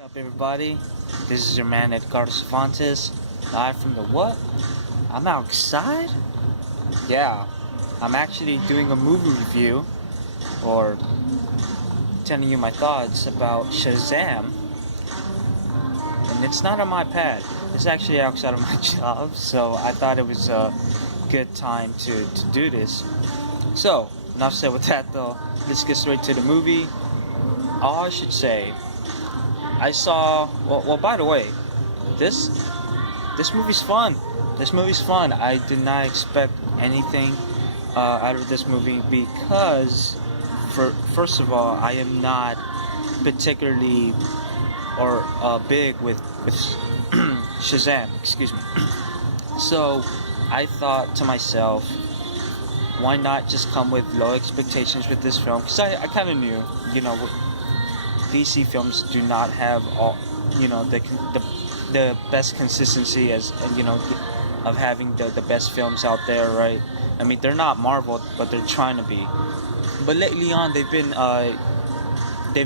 What's up, everybody? This is your man Edgardo Cervantes, live from the what? I'm outside? Yeah, I'm actually doing a movie review, or telling you my thoughts about SHAZAM, and it's not on my pad. It's actually outside of my job, so I thought it was a good time to do this. So, enough said with that though. Let's get straight to the movie. All I should say, I saw. Well. By the way, this movie's fun. This movie's fun. I did not expect anything out of this movie because, first of all, I am not particularly or big with SHAZAM. Excuse me. So I thought to myself, why not just come with low expectations with this film? Because I kind of knew, DC films do not have all, the best consistency as, of having the best films out there, right? I mean, they're not Marvel, but they're trying to be. But lately on, they've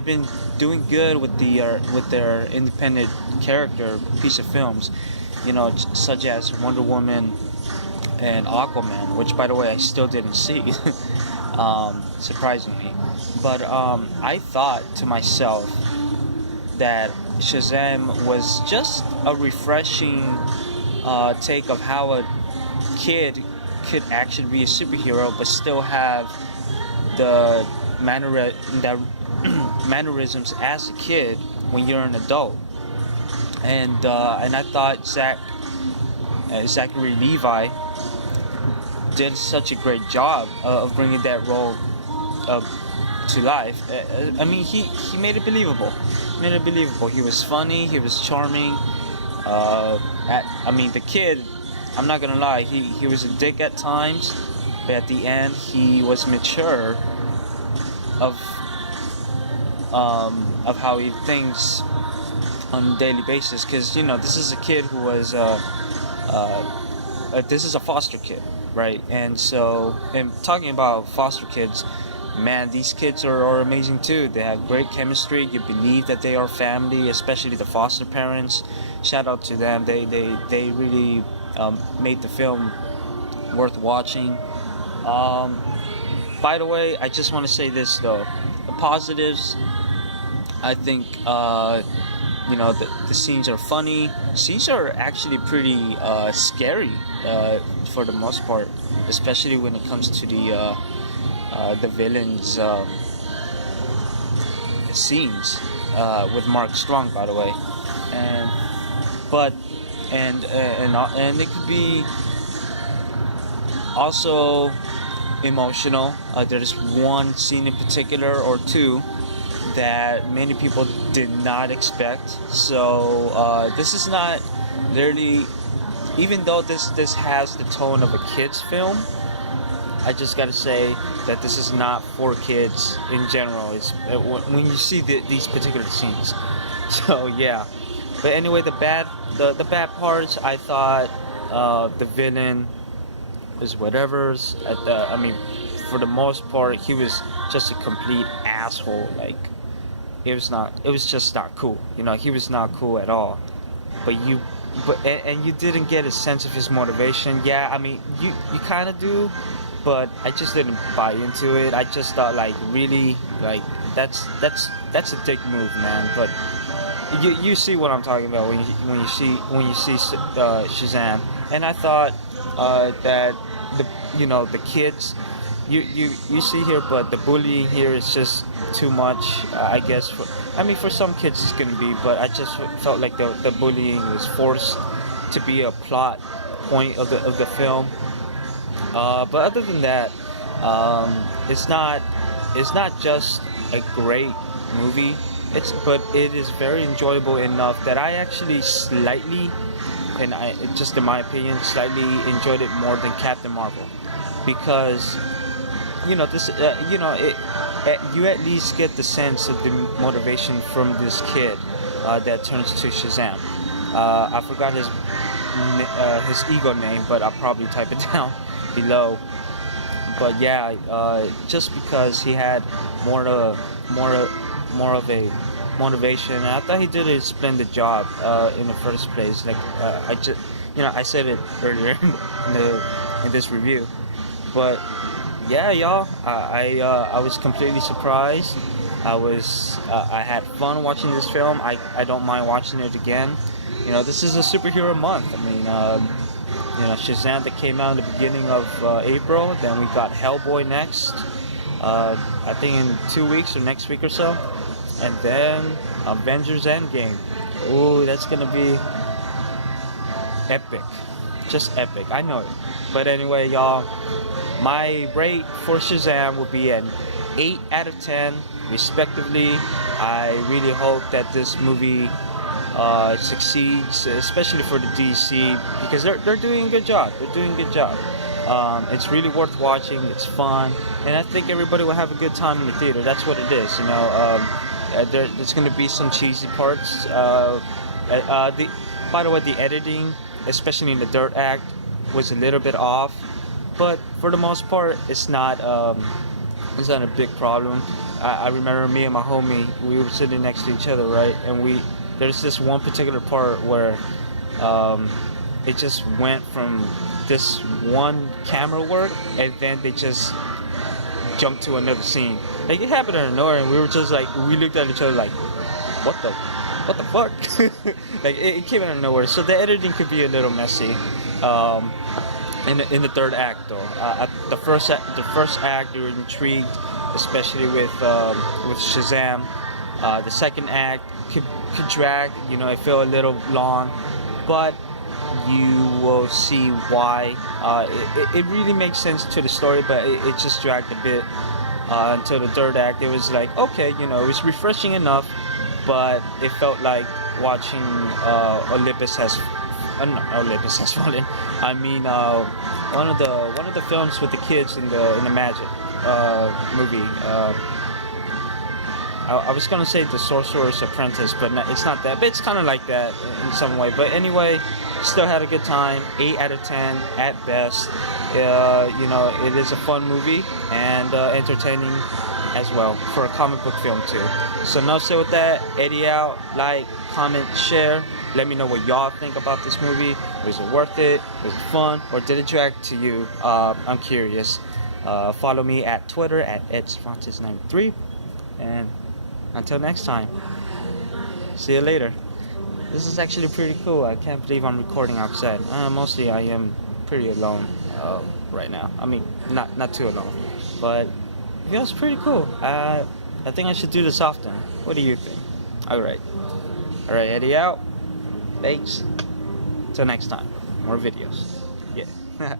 been doing good with their independent character piece of films, such as Wonder Woman and Aquaman, which, by the way, I still didn't see, surprisingly. But I thought to myself that SHAZAM was just a refreshing take of how a kid could actually be a superhero, but still have the mannerisms as a kid when you're an adult. And I thought Zachary Levi did such a great job of bringing that role to life. I mean, he made it believable. He was funny. He was charming. The kid, I'm not gonna lie, he was a dick at times, but at the end he was mature of how he thinks on a daily basis. Because this is a kid who was this is a foster kid, right? And so, and talking about foster kids, man, these kids are amazing too. They have great chemistry. You believe that they are family, especially the foster parents. Shout out to them. They really made the film worth watching. By the way, I just want to say this though. The positives, I think, the scenes are funny. Scenes are actually pretty scary for the most part, especially when it comes to the villains' scenes with Mark Strong, by the way, and it could be also emotional. There's one scene in particular or two that many people did not expect. So this is not literally, even though this has the tone of a kid's film, I just gotta say that this is not for kids in general. It's when you see these particular scenes. So yeah. But anyway, the bad parts, I thought the villain was whatever's. For the most part, he was just a complete asshole. Like, it was just not cool. He was not cool at all. But you didn't get a sense of his motivation. Yeah, I mean, you kind of do, but I just didn't buy into it. I just thought, really, that's a dick move, man. But you see what I'm talking about when you see SHAZAM. And I thought that the kids, you see here, but the bullying here is just too much. I guess for some kids it's gonna be, but I just felt like the bullying was forced to be a plot point of the film. But other than that, it's not just a great movie. But it is very enjoyable enough that I actually slightly, just in my opinion, slightly enjoyed it more than Captain Marvel, because you at least get the sense of the motivation from this kid that turns to SHAZAM. I forgot his ego name, but I'll probably type it down below. But yeah, just because he had more of a motivation, and I thought he did a splendid job in the first place. Like I just, I said it earlier in this review, but yeah, y'all, I was completely surprised. I had fun watching this film. I don't mind watching it again. This is a superhero month. I mean, Shazam that came out in the beginning of April. Then we got Hellboy next. I think in 2 weeks or next week or so. And then Avengers Endgame. Ooh, that's gonna be epic. Just epic. I know it. But anyway, y'all, my rate for Shazam will be an 8 out of 10, respectively. I really hope that this movie succeeds, especially for the DC, because they're doing a good job. They're doing a good job. It's really worth watching. It's fun, and I think everybody will have a good time in the theater. That's what it is. There's going to be some cheesy parts. By the way, the editing, especially in the Dirt Act, was a little bit off, but for the most part, it's not a big problem. I remember me and my homie, we were sitting next to each other, right? And there's this one particular part where it just went from this one camera work, and then they just jumped to another scene. Like, it happened out of nowhere, and we were just like, we looked at each other like, what the fuck? Like, it came out of nowhere. So the editing could be a little messy. In the third act, though, the first act, you were intrigued, especially with Shazam. The second act could drag. It felt a little long, but you will see why. It really makes sense to the story, but it just dragged a bit until the third act. It was like, okay, it was refreshing enough, but it felt like watching Olympus Has Fallen. I mean, one of the films with the kids in the Magic movie. I was gonna say The Sorcerer's Apprentice, but it's not that. But it's kind of like that in some way. But anyway, still had a good time. 8 out of 10 at best. It is a fun movie and entertaining as well for a comic book film too. So enough said with that. Eddy out. Like, comment, share. Let me know what y'all think about this movie. Was it worth it? Was it fun? Or did it drag to you? I'm curious. Follow me at Twitter at EdSfontes93. And until next time, see you later. This is actually pretty cool. I can't believe I'm recording outside. Mostly I am pretty alone right now. I mean, not too alone. But it's pretty cool. I think I should do this often. What do you think? Alright, Eddy out. Thanks. Till next time. More videos. Yeah.